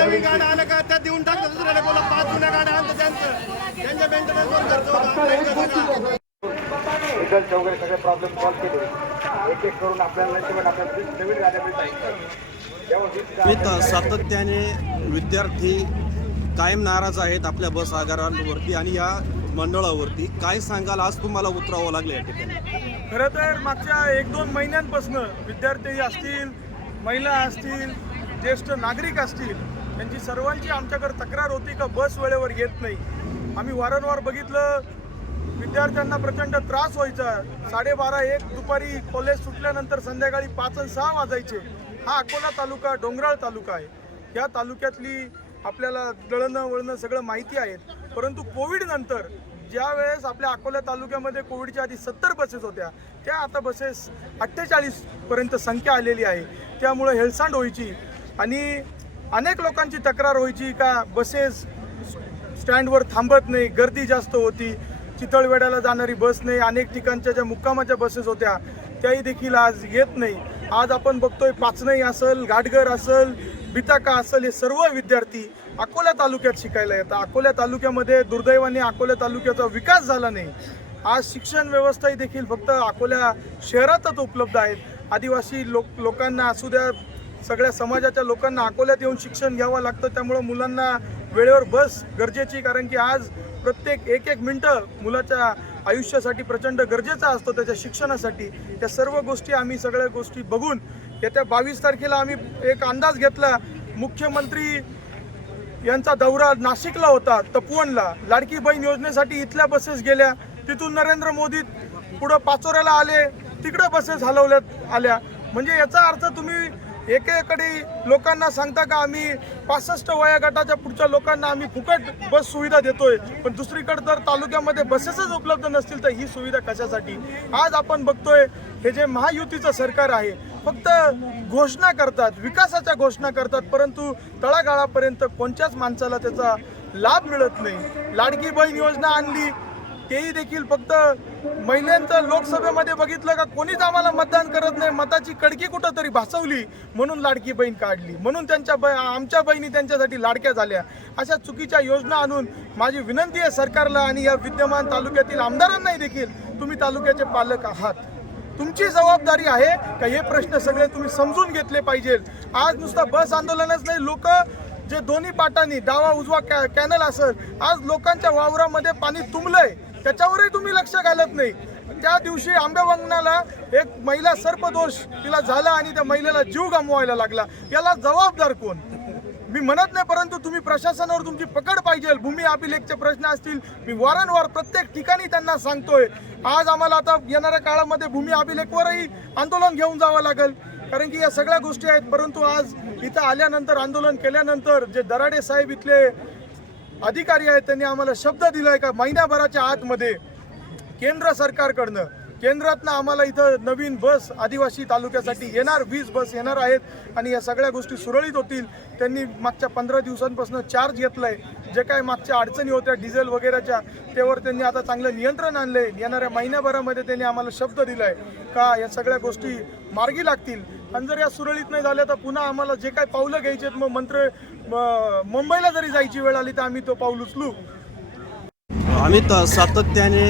नवीन गाड्या आल्या का? त्या देऊन टाकतात दुसऱ्या डेपोला पाच जुन्या गाड्या आणतात त्यांचं. त्यांच्या आपल्या इकडं सगळा. रिझल्ट वगैरे सगळे प्रॉब्लेम सॉल्व्ह केले. एक एक करून आपल्याला नशिबात आपल्याला नवीन गाड्या मिळतात. त्यामुळे मी त- सातत्याने विद्यार्थी कायम नाराज आहेत आपल्या बस आगारांवरती आणि या मंडळावरती. काय सांगाल? आज तुम्हाला उतरावं लागलं या ठिकाणी. खरं तर मागच्या एक दोन महिन्यांपासून विद्यार्थी असतील महिला असतील ज्येष्ठ नागरिक असतील त्यांची सर्वांची आमच्याकडे तक्रार होती का बस वेळेवर येत नाही. आम्ही वारंवार बघितलं विद्यार्थ्यांना प्रचंड त्रास व्हायचा. साडेबारा एक दुपारी कॉलेज सुटल्यानंतर संध्याकाळी पाच आणि सहा वाजायचे. हा अकोला तालुका डोंगराळ तालुका आहे. या तालुक्यातली आपल्याला दळणं वळणं सगळं माहिती आहेत. परंतु कोविडनंतर ज्या वेळेस आपल्या अकोला तालुक्यामध्ये कोविडच्या आधी सत्तर बसेस होत्या त्या आता बसेस अठ्ठेचाळीसपर्यंत संख्या आलेली आहे. त्यामुळं हेळसांड व्हायची. आणि अनेक लोकांची तक्रार व्हायची का बसेस स्टँडवर थांबत नाही गर्दी जास्त होती चितळवेड्याला जाणारी बस नाही अनेक ठिकाणच्या ज्या मुक्कामाच्या बसेस होत्या त्याही देखील आज येत नाही. आज आपण बघतोय पाचनई असेल घाटघर असेल बिताका असेल हे सर्व विद्यार्थी अकोला तालुक्यात शिकायला येतात. अकोला तालुक्यामध्ये दुर्दैवाने अकोला तालुक्याचा विकास झाला नाही. आज शिक्षण व्यवस्थाही देखील फक्त अकोल्या शहरातच उपलब्ध आहेत. आदिवासी लोक लोकांना असू द्या सगळ्या समाजाच्या लोकांना अकोल्यात येऊन शिक्षण घ्यावं लागतं. त्यामुळं मुलांना वेळेवर बस गरजेची कारण की आज प्रत्येक एक एक मिनटं मुलाच्या आयुष्यासाठी प्रचंड गरजेचा असतो. त्याच्या शिक्षणासाठी. त्या सर्व गोष्टी आम्ही सगळ्या गोष्टी बघून येत्या बावीस तारखेला आम्ही एक अंदाज घेतला. मुख्यमंत्री यांचा दौरा नाशिकला होता तपवनला. लाडकी बहीण योजनेसाठी इथल्या बसेस गेल्या. तिथून नरेंद्र मोदी पुढं पाचोऱ्याला आले. तिकडं बसेस हलवल्यात आल्या. म्हणजे याचा अर्थ तुम्ही एकेकडे लोकांना सांगता का आम्ही पासष्ट वया गटाच्या पुढच्या लोकांना आम्ही फुकट बस सुविधा देतोय पण दुसरीकडे जर तालुक्यामध्ये बसेसच उपलब्ध नसतील तर ही सुविधा कशासाठी? आज आपण बघतोय हे जे महायुतीचं सरकार आहे फक्त घोषणा करतात विकासाच्या घोषणा करतात परंतु तळागाळापर्यंत कोणत्याच माणसाला त्याचा लाभ मिळत नाही. लाडकी बहीण योजना आणली तेही देखील फक्त महिलांचं लोकसभेमध्ये बघितलं का कोणीच आम्हाला मतदान करत नाही. मताची कडकी कुठं तरी भासवली म्हणून लाडकी बहीण काढली. म्हणून त्यांच्या ब आमच्या बहिणी त्यांच्यासाठी लाडक्या झाल्या. अशा चुकीच्या योजना आणून माझी विनंती आहे सरकारला आणि या विद्यमान तालुक्यातील आमदारांनाही देखील तुम्ही तालुक्याचे पालक आहात. तुमची जबाबदारी आहे का हे प्रश्न सगळे तुम्ही समजून घेतले पाहिजे. आज नुसतं बस आंदोलनच नाही लोक जे दोन्ही पाटांनी डावा उजवा कॅ कॅनल असेल आज लोकांच्या वावरामध्ये पाणी तुंबलंय. त्याच्यावरही तुम्ही लक्ष घालत नाही. त्या दिवशी आंबेवंगनाला एक महिला सर्पदोष तिला झाला आणि त्या महिलेला जीव गमवायला लागला. याला जबाबदार कोण? मी म्हणत नाही परंतु तुम्ही प्रशासनावर तुमची पकड पाहिजे. भूमी अभिलेखचे प्रश्न असतील. मी वारंवार प्रत्येक ठिकाणी त्यांना सांगतोय. आज आम्हाला आता येणाऱ्या काळामध्ये भूमी अभिलेखवरही आंदोलन घेऊन जावं लागेल. कारण की या सगळ्या गोष्टी आहेत परंतु आज इथं आल्यानंतर आंदोलन केल्यानंतर जे दराडे साहेब इथले अधिकारी आहेत त्यांनी आम्हाला शब्द दिला आहे का महिन्याभराच्या आतमध्ये केंद्र सरकारकडनं. केंद्रातनं आम्हाला इथं नवीन बस आदिवासी तालुक्यासाठी येणार वीस बस येणार आहेत आणि या सगळ्या गोष्टी सुरळीत होतील. त्यांनी मागच्या पंधरा दिवसांपासून चार्ज घेतलाय. जे काय मागच्या अडचणी होत्या डिझेल वगैरेच्या त्यावर त्यांनी आता चांगलं नियंत्रण आणलंय. येणाऱ्या महिन्याभरामध्ये त्यांनी आम्हाला शब्द दिलाय का या सगळ्या गोष्टी मार्गी लागतील. आणि जर या सुरळीत नाही झाल्या तर पुन्हा आम्हाला जे काय पावलं घ्यायचे आहेत, मग मंत्र मुंबईला जरी जायची वेळ आली तर आम्ही तो पाऊल उचलू. आम्ही त- सातत्याने